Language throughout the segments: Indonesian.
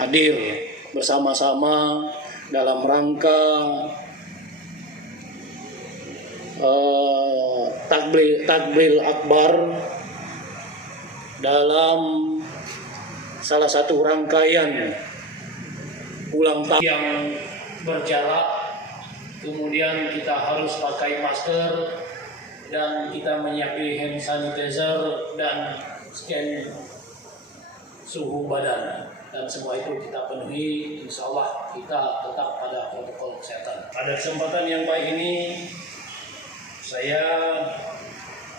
hadir bersama-sama dalam rangka takbir akbar dalam salah satu rangkaian ulang tahun yang berjarak. Kemudian kita harus pakai masker dan kita menyiapkan hand sanitizer dan scan suhu badan, dan semua itu kita penuhi. Insya Allah kita tetap pada protokol kesehatan. Pada kesempatan yang baik ini saya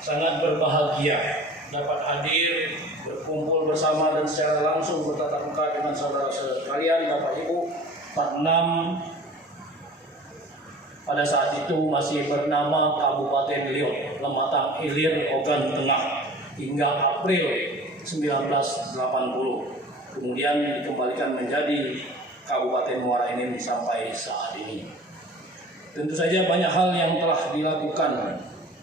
sangat berbahagia dapat hadir berkumpul bersama dan secara langsung bertatap muka dengan saudara sekalian, Bapak Ibu 46 pada saat itu masih bernama Kabupaten Liok, Lematang Hilir, Ogan Tengah hingga April 1980. Kemudian dikembalikan menjadi Kabupaten Muara Enim sampai saat ini. Tentu saja banyak hal yang telah dilakukan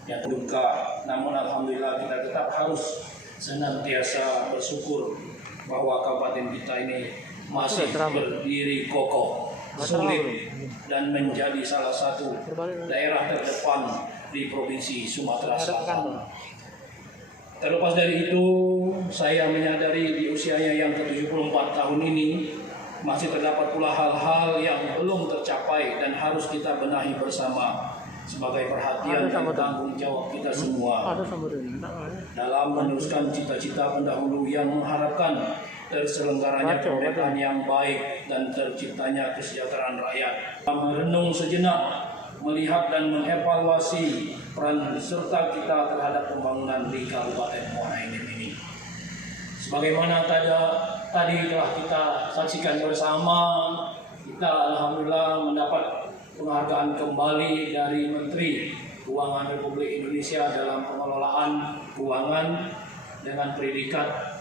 yang duka, namun alhamdulillah kita tetap harus senantiasa bersyukur bahwa kabupaten kita ini masih berdiri kokoh, solid, dan menjadi salah satu daerah terdepan di Provinsi Sumatera Selatan. Terlepas dari itu, saya menyadari di usianya yang ke-74 tahun ini masih terdapat pula hal-hal yang belum tercapai dan harus kita benahi bersama sebagai perhatian dan tanggung jawab kita semua dalam meneruskan cita-cita pendahulu yang mengharapkan terselenggaranya pemerintahan yang baik dan terciptanya kesejahteraan rakyat. Merenung sejenak, melihat dan mengevaluasi peran serta kita terhadap pembangunan di Kabupaten Muara Enim ini. Sebagaimana tadi telah kita saksikan bersama, kita alhamdulillah mendapat penghargaan kembali dari Menteri Keuangan Republik Indonesia dalam pengelolaan keuangan dengan predikat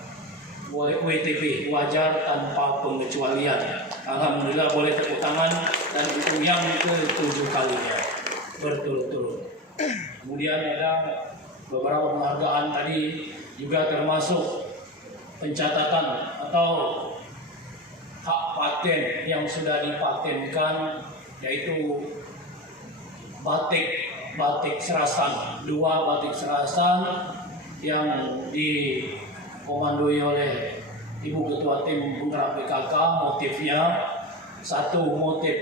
WTP, wajar tanpa pengecualian. Alhamdulillah boleh tepuk tangan, dan itu yang ke-7 kalinya berturut-turut. Kemudian ada beberapa penghargaan tadi juga termasuk pencatatan atau hak paten yang sudah dipatenkan, yaitu batik Serasan, 2 batik Serasan yang dikomandoi oleh Ibu Ketua Tim Penggerak PKK. Motifnya 1 motif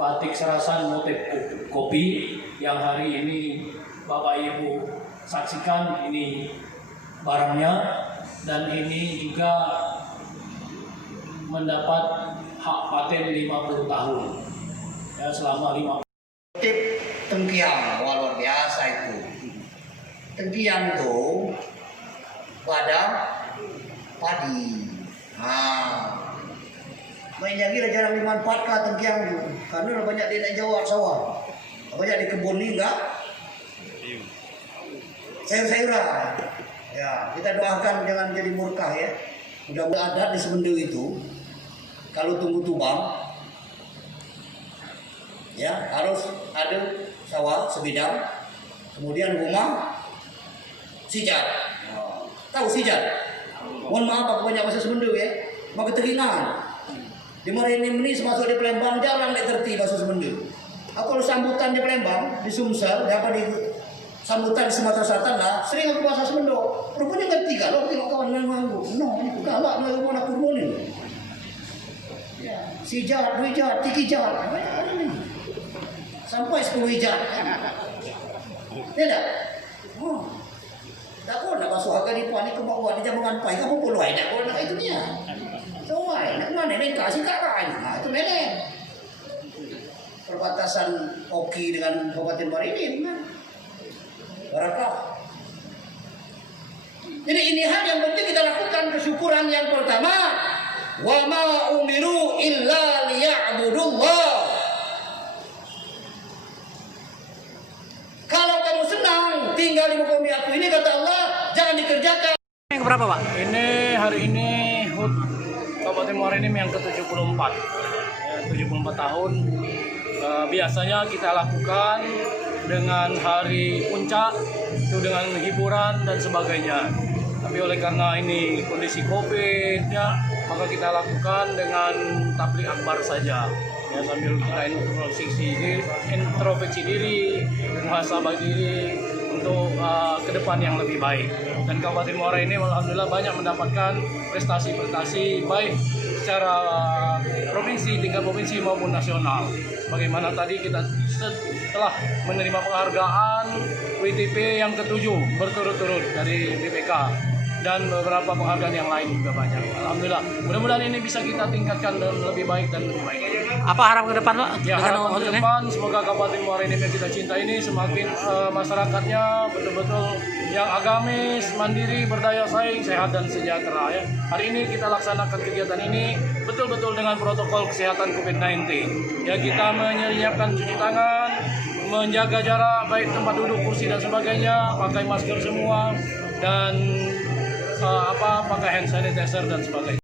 batik Serasan, motif kopi yang hari ini Bapak Ibu saksikan, ini barangnya, dan ini juga mendapat hak paten 50 tahun. Ya, selama 50. Motif tengkiang, luar biasa itu. Tengkiang itu pada padi. Banyak kira jarang dimanfaatkan tengkiang itu, karena banyak di Jawa sawah, banyak di kebun ini enggak sayur-sayuran. Ya, kita doakan jangan jadi murkah ya. Mudah-mudahan adat di Semendo itu kalau tunggu tubang ya harus ada sawah sebidang, kemudian rumah sijat. Tahu sijat? Mohon maaf aku banyak bahasa Semendo ya, mau keteringan. Di Muara Enim ini masuk di Palembang jarang diterti bahasa Semendo. Aku kalau sambutan di Palembang, di Sumsel, dapat di sambutan di Sumatera Selatan lah, sering aku bahasa Semendo. Rupanya ngerti kalau tengok kawan nganggu. No, galak mau mana kurun ini. Ya, sijat, 2 jat, 3 jat. Sampai 10 jat. Tidak? Oh. Tak kau nak basuh harga di puan ni ke bawah dia jangan pai kamu puluh ai nak kau nak itu ni. So ai nak mana ni kasih karan. Itu meleng. Perbatasan Oki dengan Kabupaten Muara Enim kan. Barakah. Jadi ini hal yang penting kita lakukan, kesyukuran yang pertama. Wa ma umiru illa liya'budullah. Kalau kamu senang tinggal di muka bumi aku ini, kata Allah, jangan dikerjakan. Yang keberapa, Pak? Ini hari ini HUT Kabupaten Muara Enim yang ke-74. Ya, 74 tahun. Biasanya kita lakukan dengan hari puncak, itu dengan hiburan dan sebagainya. Tapi oleh karena ini kondisi COVID ya, maka kita lakukan dengan tablik akbar saja. Ya, sambil kita introspeksi diri, muhasabah diri untuk ke depan yang lebih baik. Dan Kabupaten Muara ini alhamdulillah banyak mendapatkan prestasi-prestasi baik secara provinsi, tingkat provinsi maupun nasional. Bagaimana tadi kita telah menerima penghargaan WTP yang ke-7 berturut-turut dari BPK dan beberapa penghargaan yang lain juga banyak. Alhamdulillah. Mudah-mudahan ini bisa kita tingkatkan dan lebih baik dan lebih baik. Apa harapan ke depan, Pak? Ya, Dengan harapan ke ini? depan semoga Kabupaten Muara ini yang kita cinta ini semakin masyarakatnya betul-betul yang agamis, mandiri, berdaya saing, sehat dan sejahtera ya. Hari ini kita laksanakan kegiatan ini betul-betul dengan protokol kesehatan COVID-19. Ya, kita menyiapkan cuci tangan, menjaga jarak baik tempat duduk, kursi dan sebagainya, pakai masker semua dan pakai hand sanitizer dan sebagainya.